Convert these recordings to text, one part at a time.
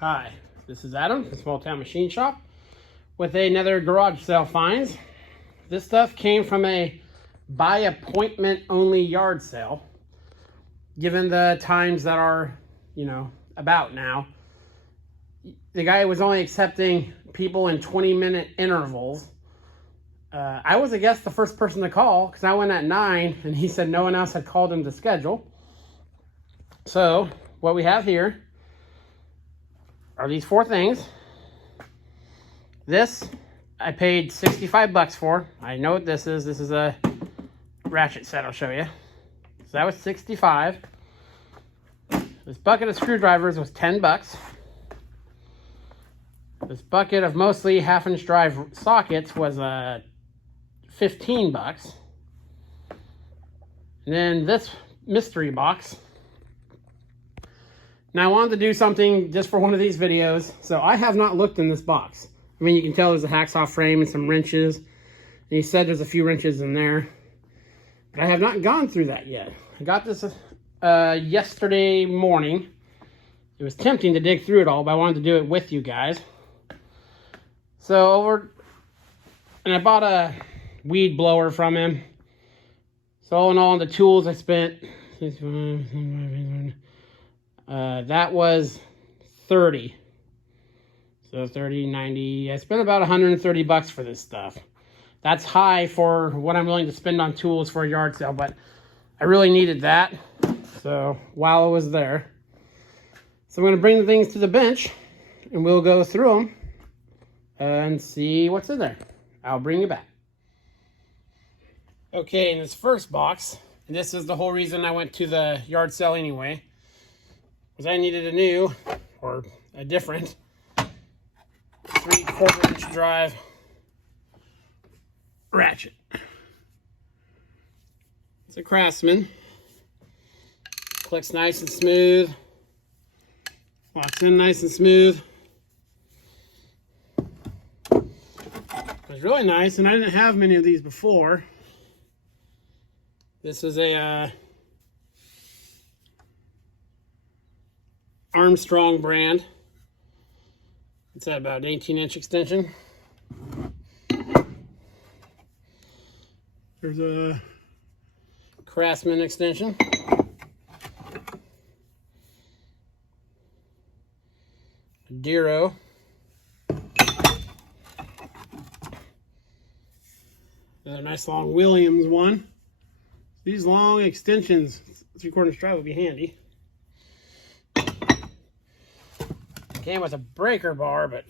Hi, this is Adam from Small Town Machine Shop with another garage sale finds. This stuff came from a by appointment only yard sale. Given the times that are, about now, the guy was only accepting people in 20-minute intervals. I was, I guess, the first person to call because I went at 9 and he said no one else had called him to schedule. So what we have here are these 4 things. This I paid 65 bucks for. I know what this is. This is a Ratchet set, I'll show you. So that was 65. This bucket of screwdrivers was 10 bucks. This bucket of mostly 1/2-inch drive sockets was 15 bucks. And then this mystery box. Now I wanted to do something just for one of these videos, so I have not looked in this box. I mean, you can tell there's a hacksaw frame and some wrenches. And he said there's a few wrenches in there. But I have not gone through that yet. I got this yesterday morning. It was tempting to dig through it all, but I wanted to do it with you guys. So and I bought a weed blower from him. So all in all, on the tools I spent, that was 30. So 30, 90, I spent about 130 bucks for this stuff. That's high for what I'm willing to spend on tools for a yard sale, but I really needed that. So while I was there. So I'm gonna bring the things to the bench and we'll go through them and see what's in there. I'll bring you back. Okay, in this first box, and this is the whole reason I went to the yard sale anyway, was I needed a new, or a different, 3/4-inch drive ratchet. It's a Craftsman. Clicks nice and smooth. Locks in nice and smooth. It's really nice, and I didn't have many of these before. This is a Armstrong brand. It's at about an 18-inch extension. There's a Craftsman extension. A Dero. Another nice long Williams one. These long extensions, 3/4-inch drive would be handy. Came with a breaker bar, but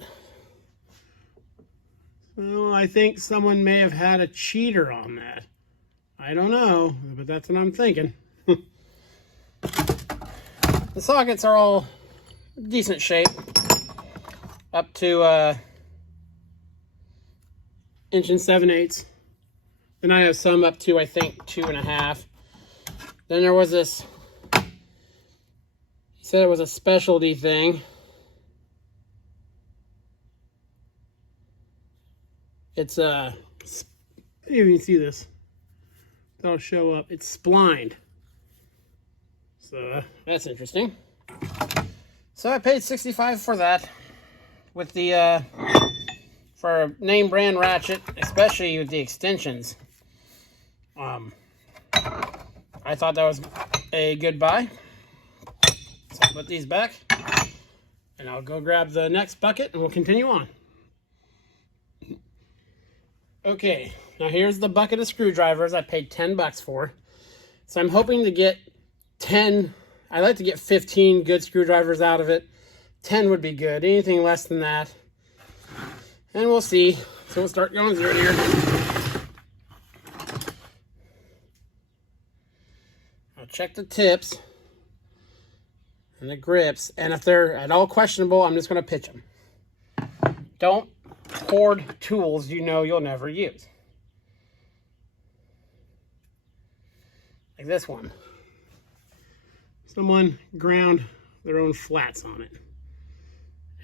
well, I think someone may have had a cheater on that. I don't know, but that's what I'm thinking. The sockets are all decent shape, up to 1 7/8. Then I have some up to, I think, 2.5. Then there was this, he said it was a specialty thing. It's you can see this. That'll show up. It's splined. So that's interesting. So I paid 65 for that. With the for a name brand ratchet, especially with the extensions. I thought that was a good buy. So I'll put these back. And I'll go grab the next bucket and we'll continue on. Okay, now here's the bucket of screwdrivers I paid 10 bucks for. So I'm hoping to get 10, I'd like to get 15 good screwdrivers out of it. 10 would be good, anything less than that. And we'll see. So we'll start going through it here. I'll check the tips and the grips, and if they're at all questionable, I'm just gonna pitch them. Don't hoard tools you know you'll never use. Like this one. Someone ground their own flats on it.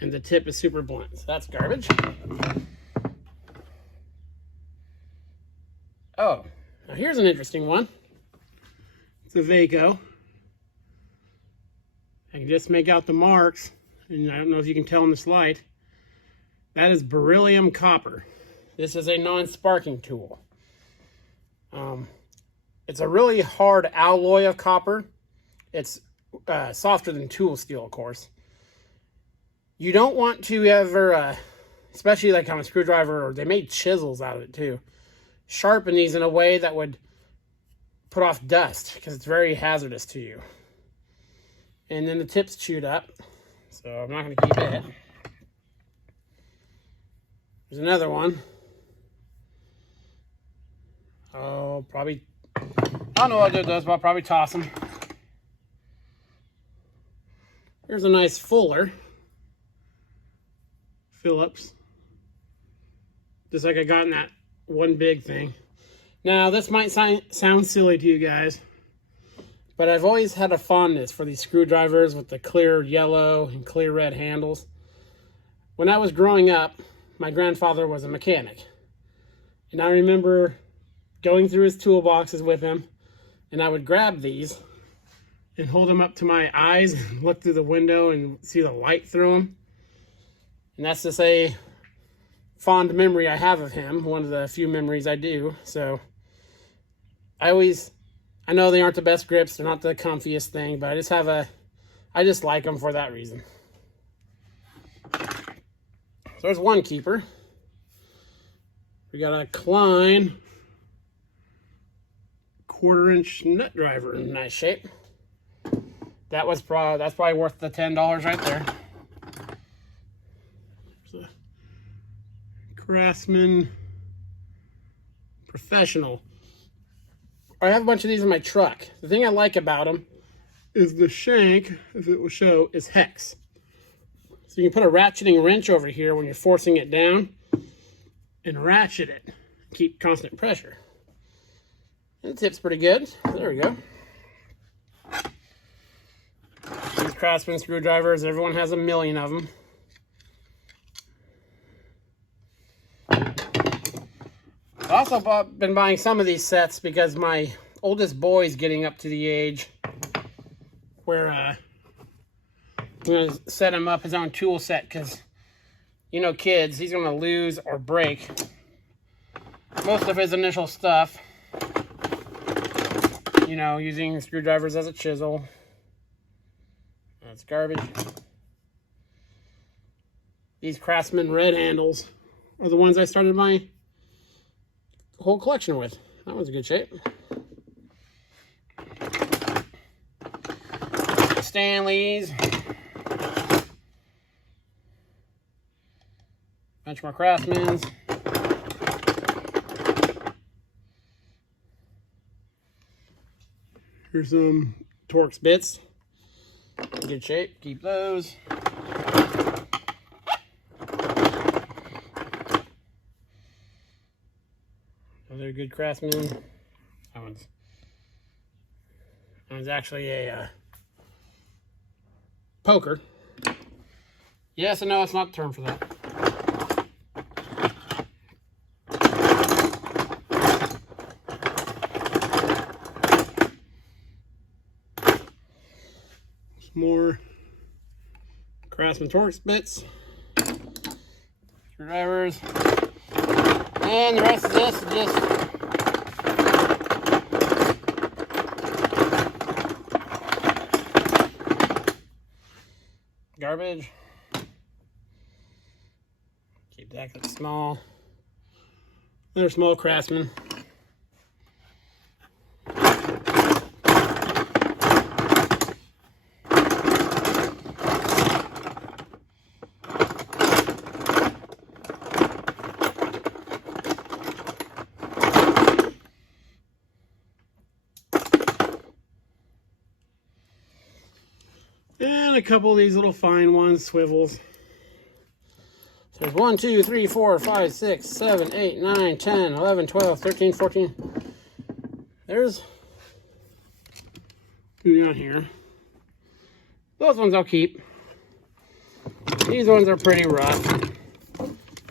And the tip is super blunt, so that's garbage. Oh, now here's an interesting one. It's a Vaco. I can just make out the marks and I don't know if you can tell in this light, that is beryllium copper. This is a non-sparking tool. It's a really hard alloy of copper. It's softer than tool steel, of course. You don't want to ever, especially like on a screwdriver, or they made chisels out of it too, sharpen these in a way that would put off dust, because it's very hazardous to you. And then the tip's chewed up, so I'm not going to keep it. There's another one. Oh, probably, I don't know what it does, but I'll probably toss them. Here's a nice Fuller Phillips, just like I got in that one big thing. Now, this might sound silly to you guys, but I've always had a fondness for these screwdrivers with the clear yellow and clear red handles. When I was growing up, my grandfather was a mechanic, and I remember going through his toolboxes with him, and I would grab these and hold them up to my eyes and look through the window and see the light through them. And that's just a fond memory I have of him, one of the few memories I do. So I know they aren't the best grips, they're not the comfiest thing, but I just like them for that reason. So there's one keeper. We got a Klein 1/4-inch nut driver in nice shape. That's probably worth the $10 right there. There's a Craftsman Professional. I have a bunch of these in my truck. The thing I like about them is the shank, if it will show, is hex. So you can put a ratcheting wrench over here when you're forcing it down and ratchet it. Keep constant pressure. And the tip's pretty good. There we go. These Craftsman screwdrivers, everyone has a million of them. I've also been buying some of these sets because my oldest boy is getting up to the age where I'm going to set him up his own tool set, because, you know, kids, he's going to lose or break most of his initial stuff, you know, using screwdrivers as a chisel. That's garbage. These Craftsman red handles are the ones I started my whole collection with. That one's in good shape. Stanleys. Bunch more Craftsmans. Here's some Torx bits. In good shape. Keep those. Another good Craftsman. That one's actually a poker. Yes and no, it's not the term for that. Some more Craftsman Torx bits, screwdrivers, and the rest of this is just garbage. Keep that because it's small. Another small Craftsman. And a couple of these little fine ones, swivels. So there's 1, 2, 3, 4, 5, 6, 7, 8, 9, 10, 11, 12, 13, 14. There's two down here. Those ones I'll keep. These ones are pretty rough.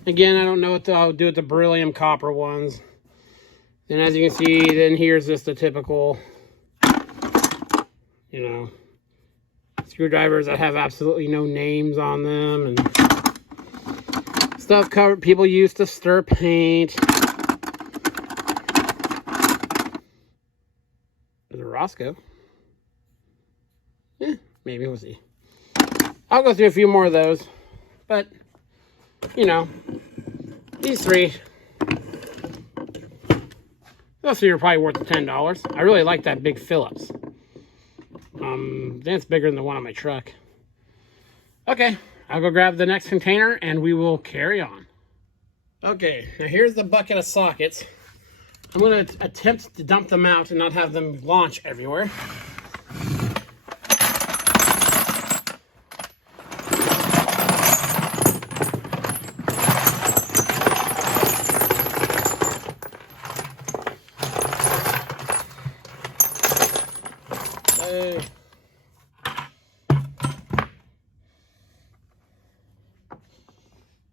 Again, I don't know what I'll do with the beryllium copper ones. And as you can see, then here's just the typical, you know, screwdrivers that have absolutely no names on them, and stuff covered people use to stir paint. There's a Roscoe. Yeah, maybe we'll see. I'll go through a few more of those, but you know, these three are probably worth the $10. I really like that big Phillips. That's bigger than the one on my truck. Okay, I'll go grab the next container and we will carry on. Okay, now here's the bucket of sockets. I'm going to attempt to dump them out and not have them launch everywhere. Hey.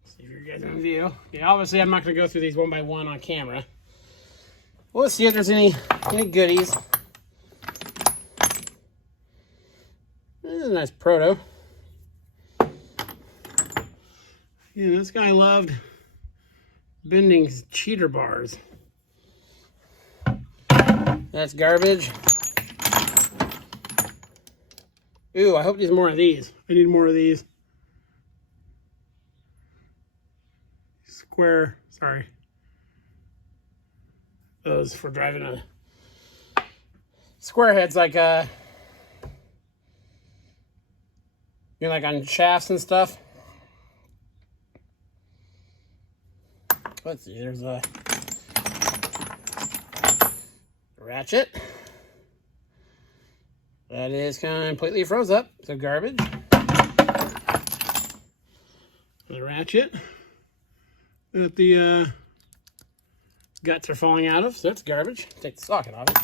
See if you guys in view. Yeah, obviously I'm not going to go through these one by one on camera. Well, let's see if there's any goodies. This is a nice proto. Yeah, this guy loved bending cheater bars. That's garbage. Ooh, I hope there's more of these. I need more of these. Square, sorry. Those for driving a square heads, like you know, like on shafts and stuff. Let's see, there's a Ratchet. That is completely froze up, so garbage. The Ratchet that the guts are falling out of, so that's garbage. Take the socket off it.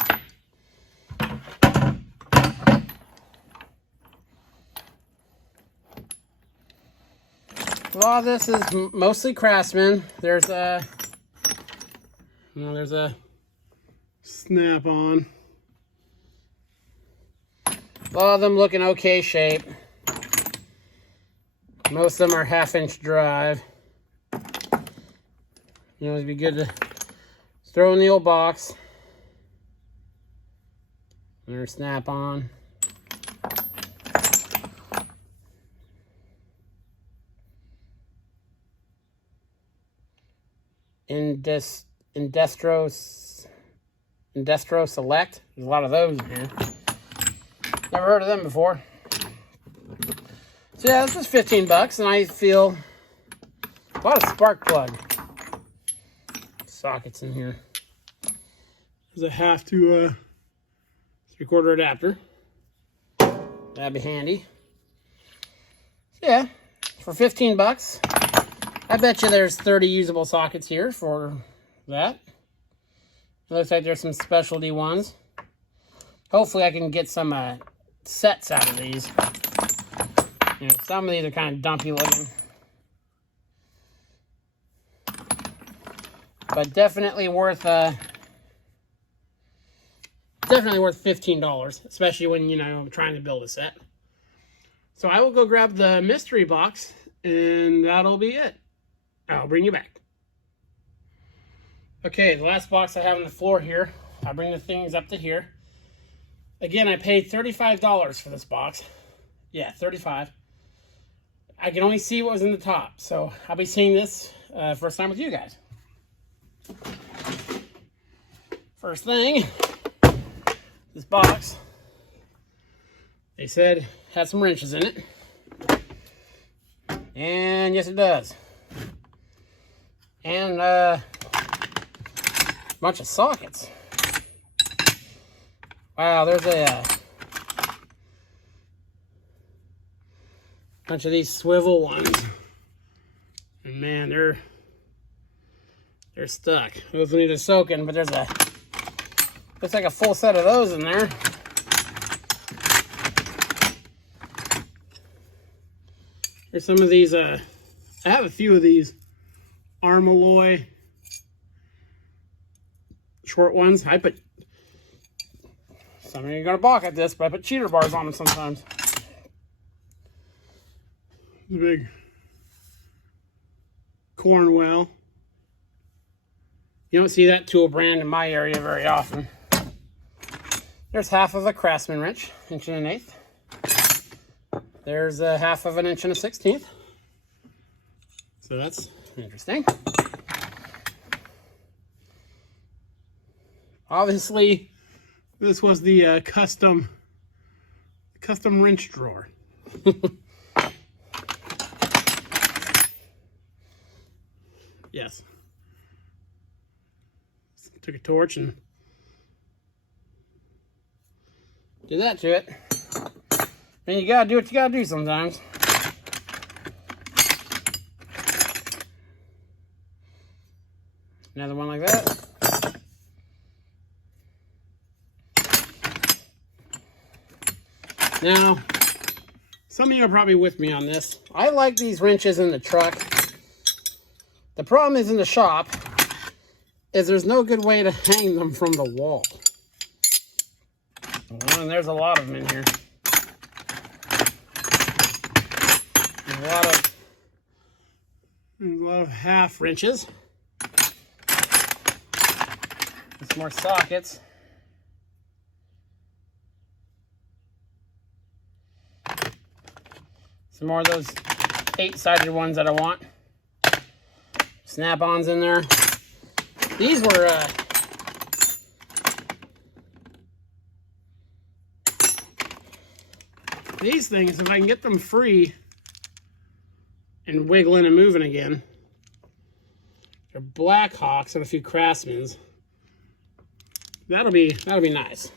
Well, this is mostly Craftsman. There's a snap-on. A lot of them look in okay shape. Most of them are 1/2-inch drive. You know, it'd be good to throw in the old box. There's snap-on. Indestro Select. There's a lot of those in here. Never heard of them before. So yeah, this is $15, and I feel a lot of spark plug sockets in here. There's a 1/2 to 3/4 adapter. That'd be handy. So yeah, for $15, I bet you there's 30 usable sockets here for that. It looks like there's some specialty ones. Hopefully I can get some sets out of these. You know, some of these are kind of dumpy looking. But definitely worth $15, especially when, you know, I'm trying to build a set. So I will go grab the mystery box, and that'll be it. I'll bring you back. Okay, the last box I have on the floor here. I'll bring the things up to here. Again, I paid $35 for this box. Yeah, $35. I can only see what was in the top, so I'll be seeing this first time with you guys. First thing, this box, they said had some wrenches in it. And yes, it does. And a bunch of sockets. Wow, there's a bunch of these swivel ones. And man, they're stuck. Those need a soaking, but looks like a full set of those in there. There's some of these, I have a few of these Armalloy short ones. Some of you are gonna balk at this, but I put cheater bars on them sometimes. The big Cornwell. You don't see that tool brand in my area very often. There's half of a Craftsman wrench, 1 1/8 inch. There's a half of an 1 1/16 inch. So that's interesting. Obviously, this was the custom wrench drawer. Yes. Took a torch and did that to it. And you gotta do what you gotta do sometimes. Another one like that. Now, some of you are probably with me on this. I like these wrenches in the truck. The problem is in the shop is there's no good way to hang them from the wall. Well, and there's a lot of them in here. There's a lot of half wrenches. Some more sockets. Some more of those 8-sided ones that I want. Snap-ons in there. These were these things, if I can get them free and wiggling and moving again, they're Blackhawks and a few Craftsmans. That'll be nice.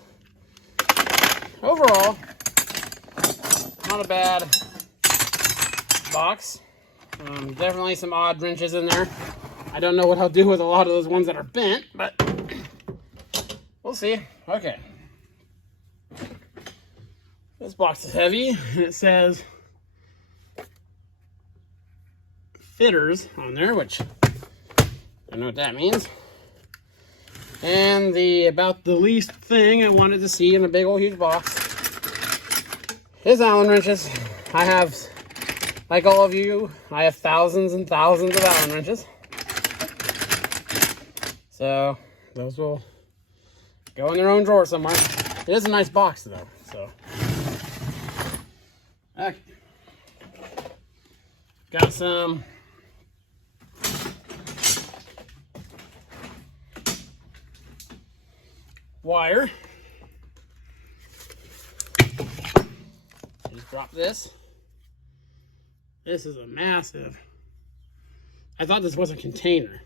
Overall, not a bad box. Definitely some odd wrenches in there. I don't know what I'll do with a lot of those ones that are bent, but we'll see. Okay. This box is heavy, and it says fitters on there, which I don't know what that means. And about the least thing I wanted to see in a big old huge box is Allen wrenches. I have, like all of you, I have thousands and thousands of Allen wrenches. So those will go in their own drawer somewhere. It is a nice box though, so. Okay. Got some wire. Just drop this. This is a massive. I thought this was a container.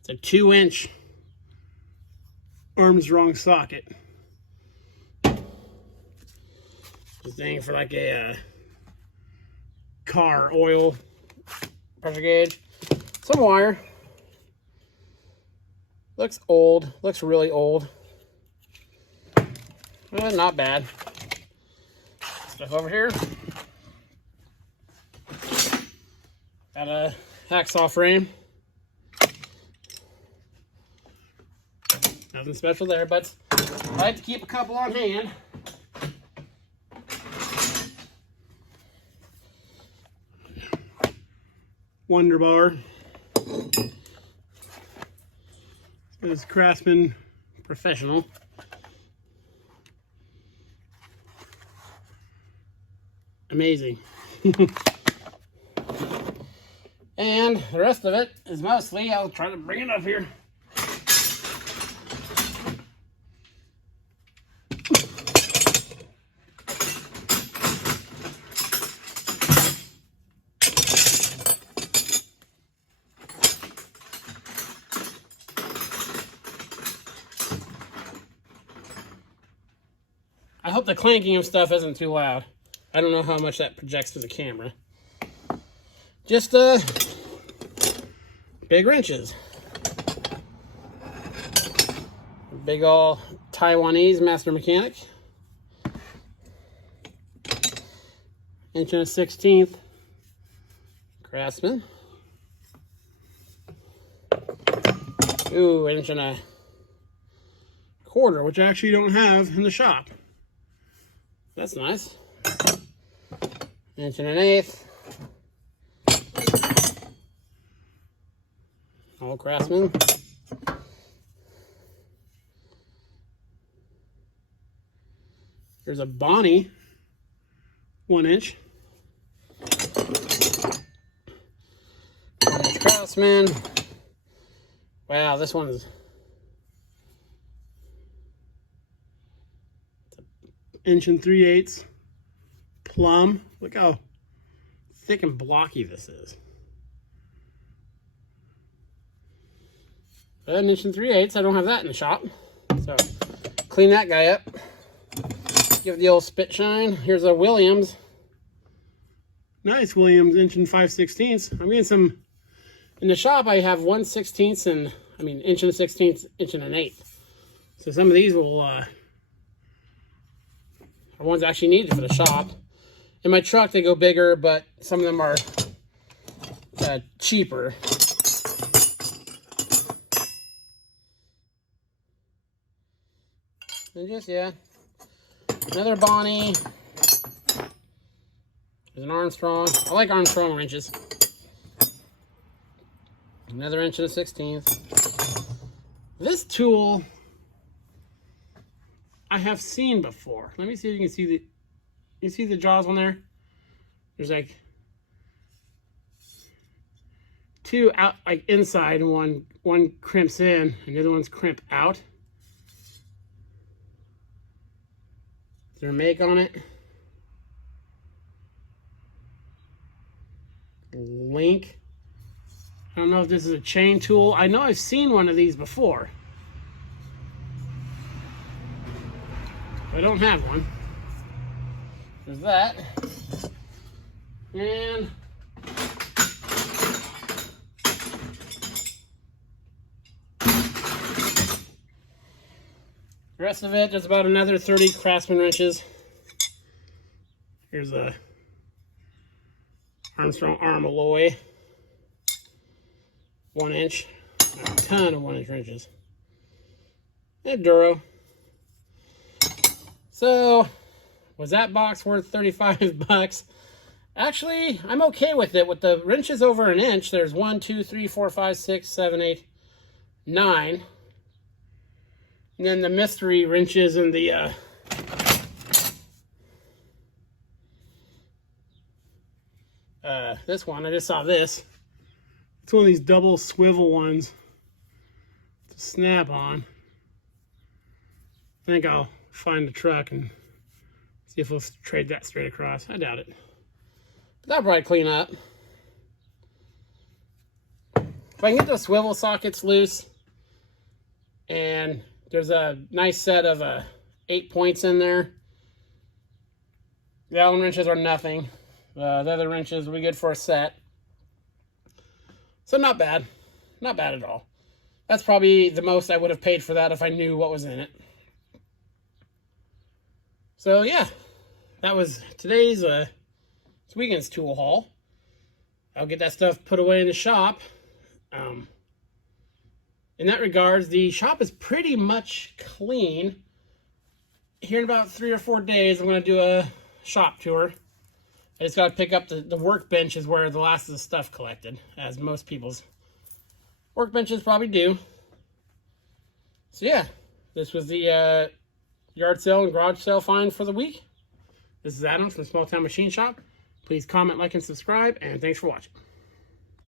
It's a 2-inch Armstrong socket. This thing for like a car oil pressure gauge. Some wire. Looks old. Looks really old. Not bad. Stuff over here. Got a hacksaw frame. Nothing special there, but I like to keep a couple on hand. Wonder bar. This is Craftsman Professional. Amazing. And the rest of it is mostly, I'll try to bring it up here. I hope the clanking of stuff isn't too loud. I don't know how much that projects to the camera. Just big wrenches. Big ol' Taiwanese master mechanic. 1 1/16 inch Craftsman. Ooh, 1 1/4 inch, which I actually don't have in the shop. That's nice. 1 1/8 inch. All Craftsman. There's a Bonnie 1 inch. 1 inch Craftsman. Wow, this one is 1 3/8 inch plum. Look how thick and blocky this is. 1 3/8 inch. I don't have that in the shop, so clean that guy up. Give the old spit shine. Here's a Williams. Nice Williams 1 5/16 inch. I'm getting some in the shop. I have 1/16 and 1 1/16, 1 1/8 inch. So some of these will are ones actually needed for the shop. In my truck they go bigger, but some of them are cheaper. And just, yeah, another Bonnie. There's an Armstrong. I like Armstrong wrenches. Another 1 1/16 inch. This tool I have seen before. Let me see if you can see the. You see the jaws on there? There's like 2 out, like inside, and one crimps in, and the other one's crimp out. Is there a make on it? Link. I don't know if this is a chain tool. I know I've seen one of these before. I don't have one. There's that. And the rest of it, there's about another 30 Craftsman wrenches. Here's a Armstrong arm alloy. 1 inch. A ton of 1 inch wrenches. And Duro. So, was that box worth 35 bucks? Actually, I'm okay with it. With the wrenches over 1 inch, there's 1, 2, 3, 4, 5, 6, 7, 8, 9. And then the mystery wrenches and the this one, I just saw this. It's one of these double swivel ones to snap on. I think I'll find the truck and see if we'll trade that straight across. I doubt it. But that'll probably clean up. If I can get those swivel sockets loose, and there's a nice set of 8 points in there. The Allen wrenches are nothing. The other wrenches will be good for a set. So not bad. Not bad at all. That's probably the most I would have paid for that if I knew what was in it. So yeah, that was today's this weekend's tool haul. I'll get that stuff put away in the shop. In that regards, the shop is pretty much clean. Here in about 3 or 4 days, I'm going to do a shop tour. I just got to pick up the workbench is where the last of the stuff collected, as most people's workbenches probably do. So yeah, this was the yard sale and garage sale find for the week. This is Adam from the Small Town Machine Shop. Please comment, like, and subscribe, and thanks for watching.